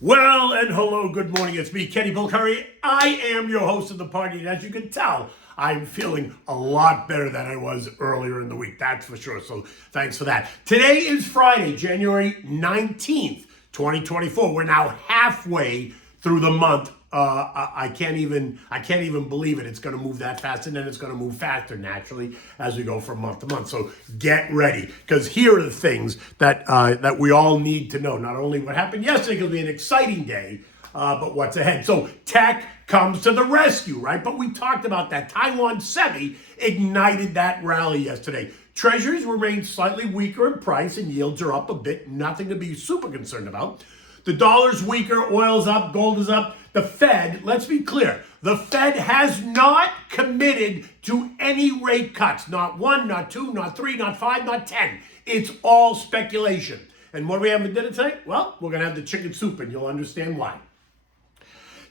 Well, and hello, good morning. It's me, Kenny Bill Curry. I am your host of the party, and as you can tell, I'm feeling a lot better than I was earlier in the week. That's for sure. So thanks for that. Today is Friday, January 19th, 2024. We're now halfway through the month. I can't even believe it. It's going to move that fast, and then it's going to move faster naturally as we go from month to month. So get ready, because here are the things that we all need to know. Not only what happened yesterday, because it'll be an exciting day, but what's ahead. So tech comes to the rescue, right? But we talked about that. Taiwan Semi ignited that rally yesterday. Treasuries remain slightly weaker in price, and yields are up a bit. Nothing to be super concerned about. The dollar's weaker, oil's up, gold is up. The Fed, let's be clear, the Fed has not committed to any rate cuts. Not one, not two, not three, not five, not 10. It's all speculation. And what do we have for dinner tonight? Well, we're going to have the chicken soup, and you'll understand why.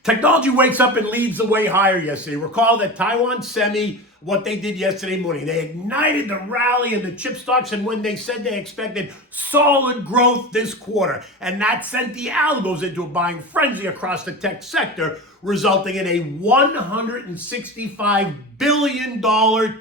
Technology wakes up and leads the way higher yesterday. Recall that Taiwan Semi, what they did yesterday morning, they ignited the rally in the chip stocks, and when they said they expected solid growth this quarter, and that sent the algos into a buying frenzy across the tech sector, resulting in a $165 billion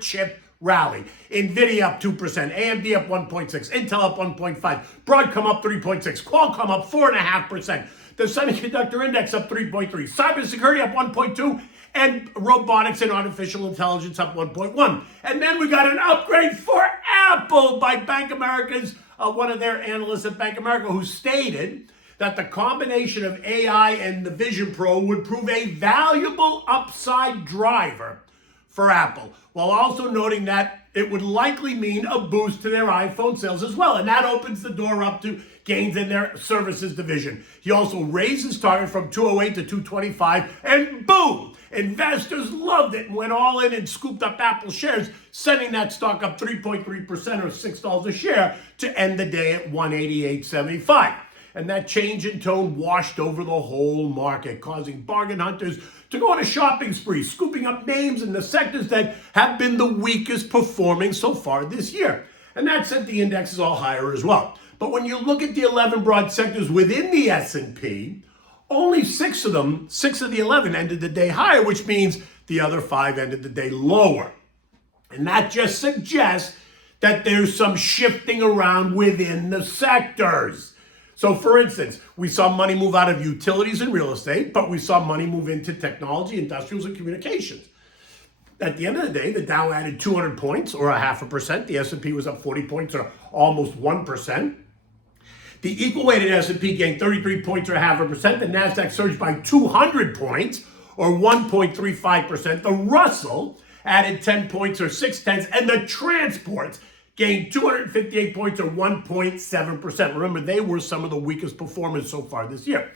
chip rally. Nvidia up 2%, AMD up 1.6%, Intel up 1.5%, Broadcom up 3.6%, Qualcomm up 4.5%. The semiconductor index up 3.3%, cybersecurity up 1.2%, and robotics and artificial intelligence up 1.1%. And then we got an upgrade for Apple by Bank America's, one of their analysts at Bank America, who stated that the combination of AI and the Vision Pro would prove a valuable upside driver for Apple, while also noting that it would likely mean a boost to their iPhone sales as well. And that opens the door up to gains in their services division. He also raised his target from 208 to 225, and boom! Investors loved it and went all in and scooped up Apple shares, sending that stock up 3.3% or $6 a share to end the day at 188.75. And that change in tone washed over the whole market, causing bargain hunters to go on a shopping spree, scooping up names in the sectors that have been the weakest performing so far this year. And that sent the indexes all higher as well. But when you look at the 11 broad sectors within the S&P, only six of the 11 ended the day higher, which means the other 5 ended the day lower. And that just suggests that there's some shifting around within the sectors. So for instance, we saw money move out of utilities and real estate, but we saw money move into technology, industrials, and communications. At the end of the day, the Dow added 200 points, or 0.5%. The S&P was up 40 points, or almost 1%. The equal-weighted S&P gained 33 points, or 0.5%. The Nasdaq surged by 200 points, or 1.35%. The Russell added 10 points, or 0.6, and the transports gained 258 points, or 1.7%. Remember, they were some of the weakest performers so far this year.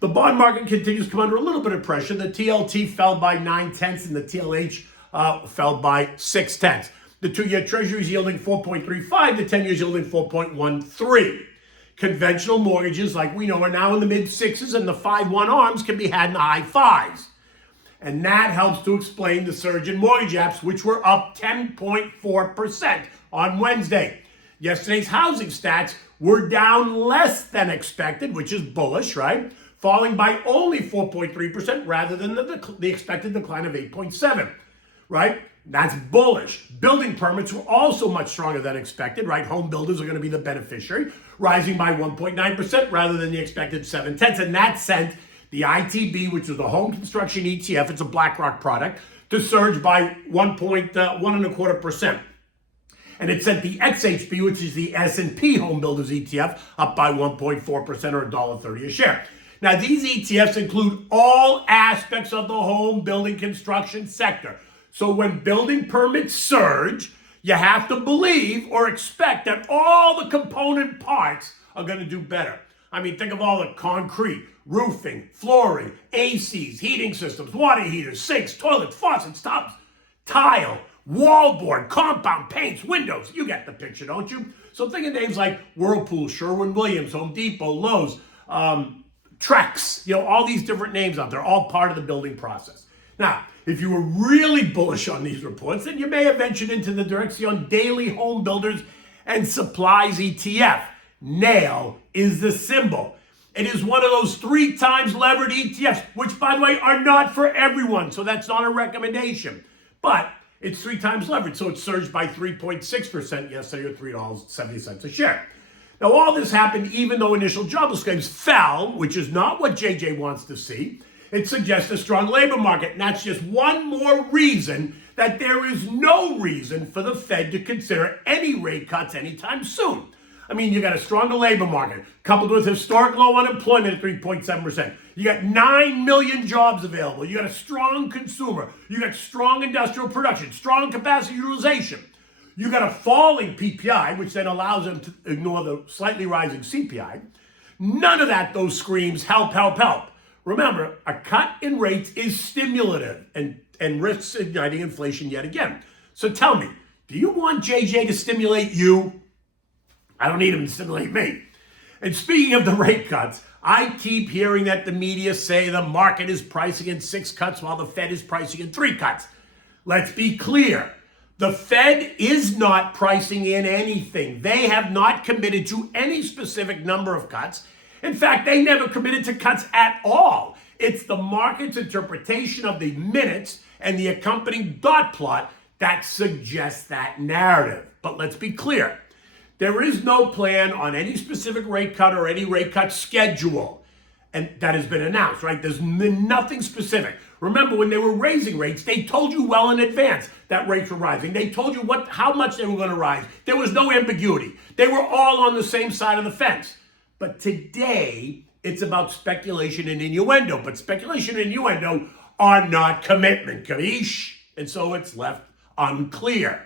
The bond market continues to come under a little bit of pressure. The TLT fell by 0.9, and the TLH fell by 0.6. The 2-year Treasury is yielding 4.35. The 10 years yielding 4.13. Conventional mortgages, like we know, are now in the mid-6s, and the 5-1 ARMs can be had in the high 5s. And that helps to explain the surge in mortgage apps, which were up 10.4% on Wednesday. Yesterday's housing stats were down less than expected, which is bullish, right? Falling by only 4.3% rather than the expected decline of 8.7%, right? That's bullish. Building permits were also much stronger than expected, right? Home builders are going to be the beneficiary, rising by 1.9% rather than the expected 0.7. And that sent the ITB, which is the home construction ETF, it's a BlackRock product, to surge by 1.25%. And it sent the XHB, which is the S&P Home Builders ETF, up by 1.4% or $1.30 a share. Now, these ETFs include all aspects of the home building construction sector. So when building permits surge, you have to believe or expect that all the component parts are going to do better. I mean, think of all the concrete, roofing, flooring, ACs, heating systems, water heaters, sinks, toilets, faucets, tubs, tile, wallboard, compound, paints, windows. You get the picture, don't you? So think of names like Whirlpool, Sherwin-Williams, Home Depot, Lowe's, Trex, all these different names out there, all part of the building process. Now, if you were really bullish on these reports, then you may have ventured into the Direction Daily Home Builders and Supplies ETF. Nail is the symbol. It is one of those 3 times levered ETFs, which, by the way, are not for everyone. So that's not a recommendation. But it's 3 times levered. So it surged by 3.6% yesterday, or $3.70 a share. Now, all this happened even though initial jobless claims fell, which is not what JJ wants to see. It suggests a strong labor market. And that's just one more reason that there is no reason for the Fed to consider any rate cuts anytime soon. I mean, you got a stronger labor market coupled with historic low unemployment at 3.7%. You got 9 million jobs available. You got a strong consumer. You got strong industrial production, strong capacity utilization. You got a falling PPI, which then allows them to ignore the slightly rising CPI. None of that, those screams, help, help, help. Remember, a cut in rates is stimulative and risks igniting inflation yet again. So tell me, do you want JJ to stimulate you? I don't need him to stimulate me. And speaking of the rate cuts, I keep hearing that the media say the market is pricing in 6 cuts while the Fed is pricing in 3 cuts. Let's be clear. The Fed is not pricing in anything. They have not committed to any specific number of cuts. In fact, they never committed to cuts at all. It's the market's interpretation of the minutes and the accompanying dot plot that suggests that narrative. But let's be clear. There is no plan on any specific rate cut or any rate cut schedule, and that has been announced, right? There's been nothing specific. Remember, when they were raising rates, they told you well in advance that rates were rising. They told you how much they were going to rise. There was no ambiguity. They were all on the same side of the fence. But today, it's about speculation and innuendo. But speculation and innuendo are not commitment, capiche? And so it's left unclear.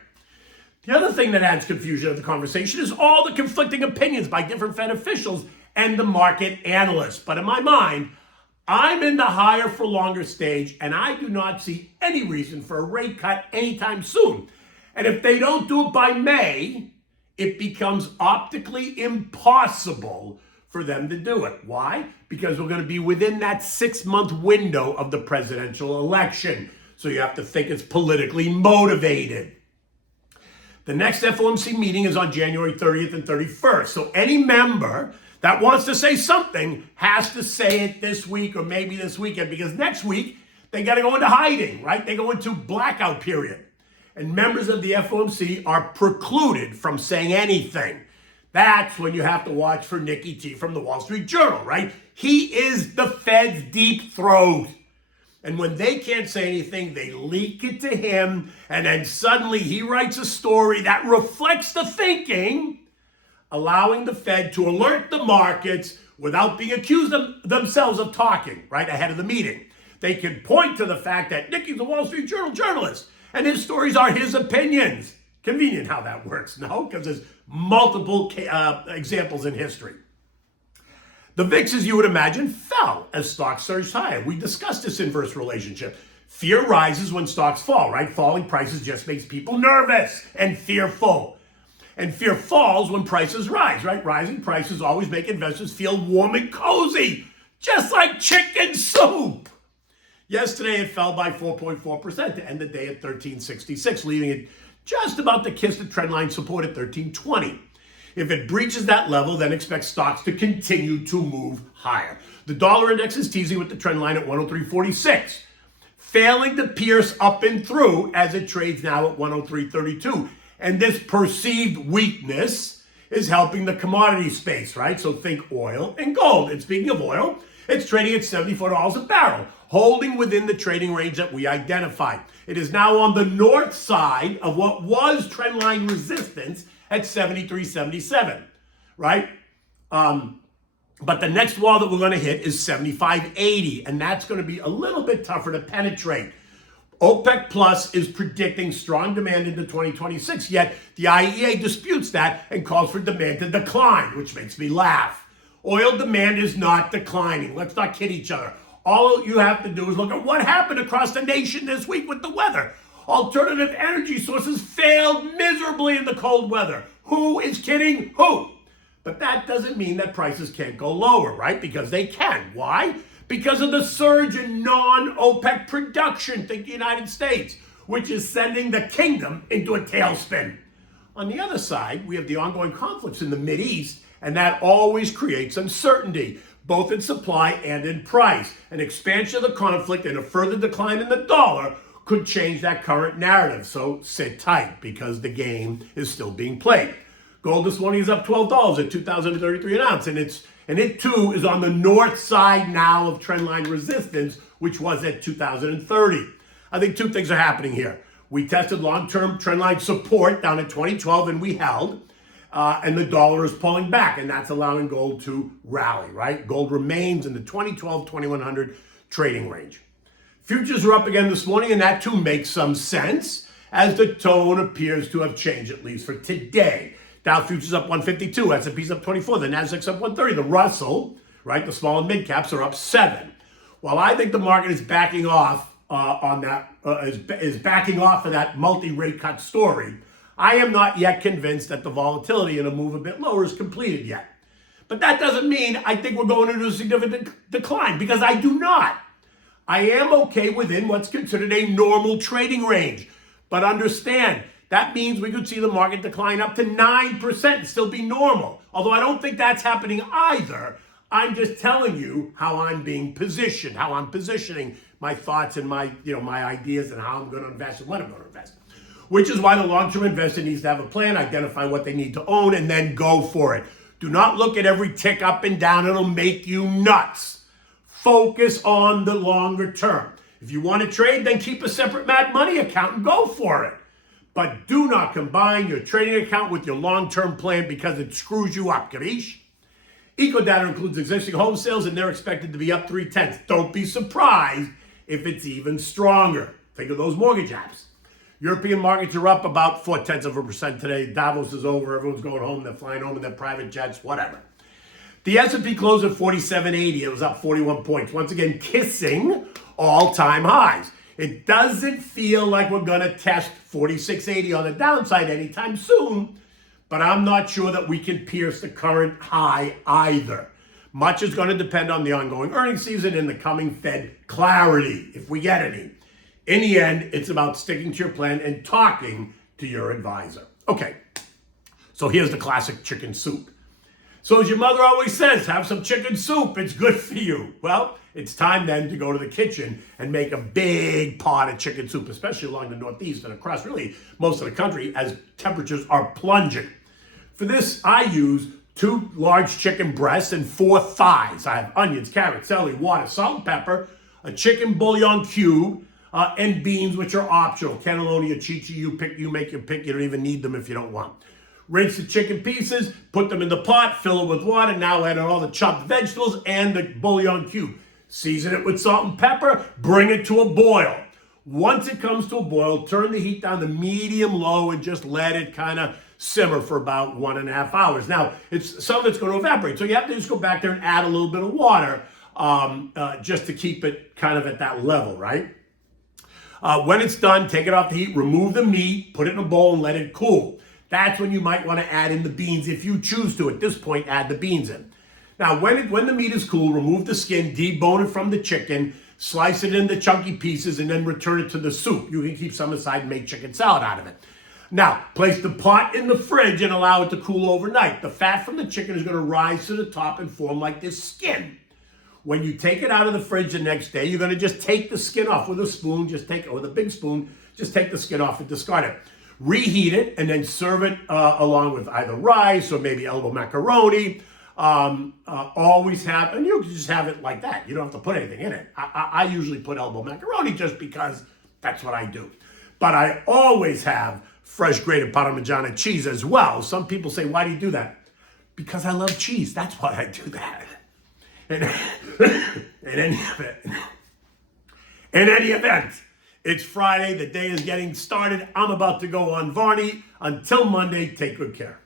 The other thing that adds confusion to the conversation is all the conflicting opinions by different Fed officials and the market analysts. But in my mind, I'm in the higher for longer stage, and I do not see any reason for a rate cut anytime soon. And if they don't do it by May, it becomes optically impossible for them to do it. Why? Because we're going to be within that 6-month window of the presidential election. So you have to think it's politically motivated. The next FOMC meeting is on January 30th and 31st. So any member that wants to say something has to say it this week or maybe this weekend, because next week they got to go into hiding, right? They go into blackout period. And members of the FOMC are precluded from saying anything. That's when you have to watch for Nicky T from the Wall Street Journal, right? He is the Fed's deep throat. And when they can't say anything, they leak it to him, and then suddenly he writes a story that reflects the thinking, allowing the Fed to alert the markets without being accused themselves of talking right ahead of the meeting. They can point to the fact that Nicky's a Wall Street Journal journalist, and his stories are his opinions. Convenient how that works, no? Because there's multiple examples in history. The VIX, as you would imagine, fell as stocks surged higher. We discussed this inverse relationship. Fear rises when stocks fall, right? Falling prices just makes people nervous and fearful. And fear falls when prices rise, right? Rising prices always make investors feel warm and cozy, just like chicken soup. Yesterday, it fell by 4.4% to end the day at 1366, leaving it just about to kiss the trendline support at 1320. If it breaches that level, then expect stocks to continue to move higher. The dollar index is teasing with the trend line at 103.46, failing to pierce up and through as it trades now at 103.32. And this perceived weakness is helping the commodity space, right? So think oil and gold. And speaking of oil, it's trading at $74 a barrel, holding within the trading range that we identified. It is now on the north side of what was trendline resistance at 73.77, right? But the next wall that we're going to hit is 75.80, and that's going to be a little bit tougher to penetrate. OPEC Plus is predicting strong demand into 2026, yet the IEA disputes that and calls for demand to decline, which makes me laugh. Oil demand is not declining. Let's not kid each other. All you have to do is look at what happened across the nation this week with the weather. Alternative energy sources failed miserably in the cold weather. Who is kidding who? But that doesn't mean that prices can't go lower, right? Because they can. Why? Because of the surge in non-OPEC production, think the United States, which is sending the kingdom into a tailspin. On the other side, we have the ongoing conflicts in the Mideast, and that always creates uncertainty. both in supply and in price. An expansion of the conflict and a further decline in the dollar could change that current narrative. So sit tight because the game is still being played. Gold this morning is up $12 at $2,033 an ounce, and it too is on the north side now of trendline resistance, which was at 2030. I think two things are happening here. We tested long-term trendline support down at 2012 and we held, and the dollar is pulling back, and that's allowing gold to rally, right? Gold remains in the 2012-2100 trading range. Futures are up again this morning, and that too makes some sense as the tone appears to have changed, at least for today. Dow futures up 152, S&P's up 24, the Nasdaq's up 130, the Russell, right, the small and mid caps are up 7. While I think the market is backing off is backing off of that multi-rate cut story, I am not yet convinced that the volatility in a move a bit lower is completed yet. But that doesn't mean I think we're going into a significant decline, because I do not. I am okay within what's considered a normal trading range. But understand, that means we could see the market decline up to 9% and still be normal. Although I don't think that's happening either. I'm just telling you how I'm being positioned, how I'm positioning my thoughts and my ideas and how I'm going to invest and when I'm going to invest. Which is why the long-term investor needs to have a plan, identify what they need to own, and then go for it. Do not look at every tick up and down. It'll make you nuts. Focus on the longer term. If you want to trade, then keep a separate Mad Money account and go for it. But do not combine your trading account with your long-term plan, because it screws you up, capiche? Eco data includes existing home sales, and they're expected to be up 0.3. Don't be surprised if it's even stronger. Think of those mortgage apps. European markets are up about 0.4% today. Davos is over. Everyone's going home. They're flying home in their private jets, whatever. The S&P closed at 4780. It was up 41 points. Once again, kissing all-time highs. It doesn't feel like we're going to test 4680 on the downside anytime soon, but I'm not sure that we can pierce the current high either. Much is going to depend on the ongoing earnings season and the coming Fed clarity, if we get any. In the end, it's about sticking to your plan and talking to your advisor. Okay, so here's the classic chicken soup. So as your mother always says, have some chicken soup. It's good for you. Well, it's time then to go to the kitchen and make a big pot of chicken soup, especially along the Northeast and across really most of the country as temperatures are plunging. For this, I use 2 large chicken breasts and 4 thighs. I have onions, carrots, celery, water, salt, and pepper, a chicken bouillon cube, and beans, which are optional. Cannelloni or chicha, you make your pick. You don't even need them if you don't want. Rinse the chicken pieces, put them in the pot, fill it with water. Now add in all the chopped vegetables and the bouillon cube. Season it with salt and pepper, bring it to a boil. Once it comes to a boil, turn the heat down to medium-low and just let it kind of simmer for about 1.5 hours. Now, some of it's going to evaporate, so you have to just go back there and add a little bit of water just to keep it kind of at that level, right? When it's done, take it off the heat, remove the meat, put it in a bowl and let it cool. That's when you might want to add in the beans if you choose to. At this point, add the beans in. Now, when the meat is cool, remove the skin, debone it from the chicken, slice it into chunky pieces, and then return it to the soup. You can keep some aside and make chicken salad out of it. Now, place the pot in the fridge and allow it to cool overnight. The fat from the chicken is going to rise to the top and form like this skin. When you take it out of the fridge the next day, you're going to just take the skin off with a spoon, with a big spoon, just take the skin off and discard it. Reheat it and then serve it along with either rice or maybe elbow macaroni. Always have, and you can just have it like that. You don't have to put anything in it. I usually put elbow macaroni just because that's what I do. But I always have fresh grated Parmigiana cheese as well. Some people say, why do you do that? Because I love cheese. That's why I do that. In any event, it's Friday. The day is getting started. I'm about to go on Varney. Until Monday, take good care.